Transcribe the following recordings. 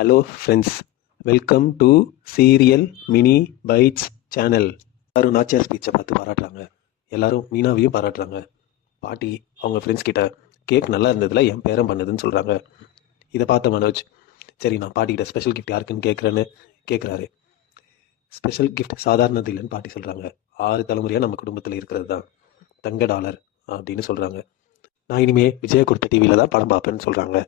Hello friends, welcome to serial mini bites channel. எல்லாரும் நாச்சியார் ஸ்பீச்சை பார்த்து பாராட்டுறாங்க. எல்லாரும் மீனாவையும் பாராட்டுறாங்க. பாட்டி அவங்க ஃப்ரெண்ட்ஸ் கிட்ட கேக் நல்லா இருந்ததில் என் பேரன் பண்ணதுன்னு சொல்கிறாங்க. இதை பார்த்த மனோஜ், சரி நான் பாட்டிக்கிட்ட ஸ்பெஷல் கிஃப்ட் யாருக்குன்னு கேட்குறாரு. ஸ்பெஷல் கிஃப்ட் சாதாரணது இல்லைன்னு பாட்டி சொல்கிறாங்க. 6 தலைமுறையாக நம்ம குடும்பத்தில் இருக்கிறது தான் தங்க டாலர் அப்படின்னு சொல்கிறாங்க. நான் இனிமே விஜய் கொடுத்த டிவியில் தான் படம் பார்ப்பேன்னு சொல்கிறாங்க.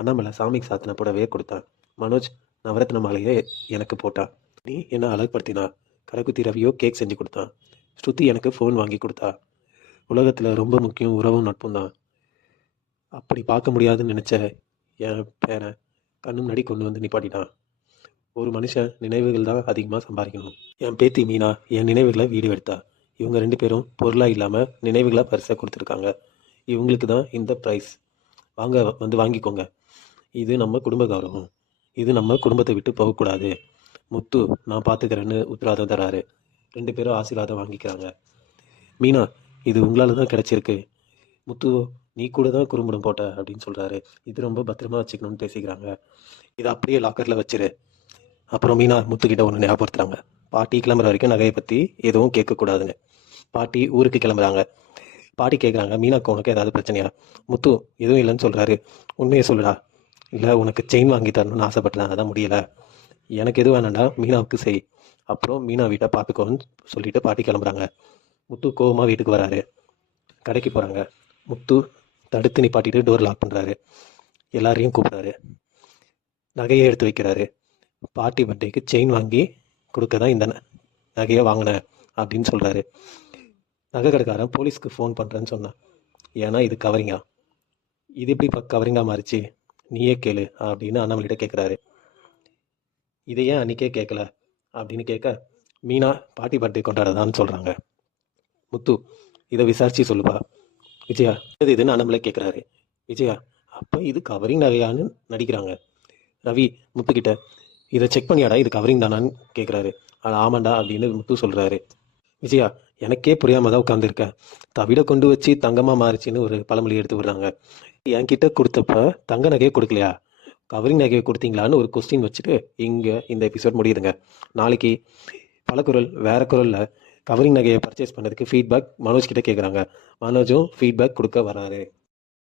அண்ணாமலை சாமிக்கு சாத்தின புடவையே கொடுத்தான். மனோஜ் நவரத்ன மாலையே எனக்கு போட்டான். நீ என்ன அழகுப்படுத்தினா. கடைக்குத்தி ரவியோ கேக் செஞ்சு கொடுத்தான். ஸ்ருதி எனக்கு ஃபோன் வாங்கி கொடுத்தா. உலகத்தில் ரொம்ப முக்கியம் உறவும் நட்பும் தான். அப்படி பார்க்க முடியாதுன்னு நினச்ச என் பேரை கண்ணு முன்னாடி கொண்டு வந்து நிப்பாட்டிட்டான். ஒரு மனுஷன் நினைவுகள் தான் அதிகமாக சம்பாதிக்கணும். என் பேத்தி மீனா என் நினைவுகளை வீடியோ எடுத்தா. இவங்க 2 பேரும் பொருளாக இல்லாமல் நினைவுகளாக பரிசாக கொடுத்துருக்காங்க. இவங்களுக்கு தான் இந்த ப்ரைஸ். வாங்கிக்கோங்க. இது நம்ம குடும்ப கௌரவம். இது நம்ம குடும்பத்தை விட்டு போகக்கூடாது. முத்து நான் பார்த்துக்கிறேன்னு உத்தரவாதம் தராரு. 2 பேரும் ஆசீர்வாதம் வாங்கிக்கிறாங்க. மீனா, இது உங்களால் தான் கிடச்சிருக்கு. முத்து, நீ கூட தான் குறும்படம் போட்ட அப்படின்னு சொல்கிறாரு. இது ரொம்ப பத்திரமா வச்சுக்கணும்னு பேசிக்கிறாங்க. இதை அப்படியே லாக்கரில் வச்சிரு. அப்புறம் மீனா முத்துக்கிட்ட ஒன்று ஞாபகப்படுத்துறாங்க. பாட்டி கிளம்புற வரைக்கும் நகையை பற்றி எதுவும் கேட்கக்கூடாதுன்னு. பாட்டி ஊருக்கு கிளம்புறாங்க. பாட்டி கேட்குறாங்க, மீனாக்கு உனக்கு ஏதாவது பிரச்சனையா? முத்து எதுவும் இல்லைன்னு சொல்கிறாரு. உண்மையை சொல்லுடா. இல்லை, உனக்கு செயின் வாங்கி தரணும்னு ஆசைப்பட்டேன், அதான் முடியலை. எனக்கு எது வேணாண்டா, மீனாவுக்கு செய். அப்புறம் மீனா வீட்டை பார்த்துக்கோன்னு சொல்லிட்டு பாட்டி கிளம்புறாங்க. முத்து கோவமாக வீட்டுக்கு வராரு. கடைக்கு போகிறாங்க. முத்து தடுத்து நிப்பாட்டிட்டு டோர் லாக் பண்ணுறாரு. எல்லாரையும் கூப்பிட்றாரு. நகையை எடுத்து வைக்கிறாரு. பாட்டி பர்த்டேக்கு செயின் வாங்கி கொடுக்க தான் இந்த நகையை வாங்கினேன் அப்படின்னு சொல்கிறாரு. நகை கடைக்காரன் போலீஸ்க்கு ஃபோன் பண்ணுறேன்னு சொன்னான். ஏன்னா இது கவரிங்கா. இது எப்படி கவரிங்கா மாறிச்சு, நீயே கேளு அப்படின்னு அண்ணாமலைகிட்ட கேட்குறாரு. இதை ஏன் அன்றைக்கே கேட்கல அப்படின்னு கேட்க, மீனா பாட்டி பர்த்டே கொண்டாடுறதான்னு சொல்கிறாங்க. முத்து, இதை விசாரிச்சு சொல்லுப்பா. விஜயா, இதுன்னு அண்ணாமலை கேட்குறாரு. விஜயா, அப்போ இது கவரிங் நகையான்னு நடிக்கிறாங்க. ரவி முத்துக்கிட்ட, இதை செக் பண்ணியாடா, இது கவரிங் தானான்னு கேட்குறாரு. அது ஆமாண்டா அப்படின்னு முத்து சொல்கிறாரு. விஜயா, எனக்கே புரியாமல் தான் உட்காந்துருக்கேன். தவிட கொண்டு வச்சு தங்கமாக மாறிச்சின்னு ஒரு பழமொழி எடுத்து விடுறாங்க. என்கிட்ட கொடுத்தப்ப தங்க நகையை கொடுக்கலையா, கவரிங் நகையை கொடுத்தீங்களான்னு ஒரு கொஸ்டின் வச்சுட்டு இங்கே இந்த எபிசோட் முடியுதுங்க. நாளைக்கு பல குரல் வேறு குரலில் கவரிங் நகையை பர்ச்சேஸ் பண்ணதுக்கு ஃபீட்பேக் மனோஜ் கிட்ட கேட்குறாங்க. மனோஜும் ஃபீட்பேக் கொடுக்க வராரு.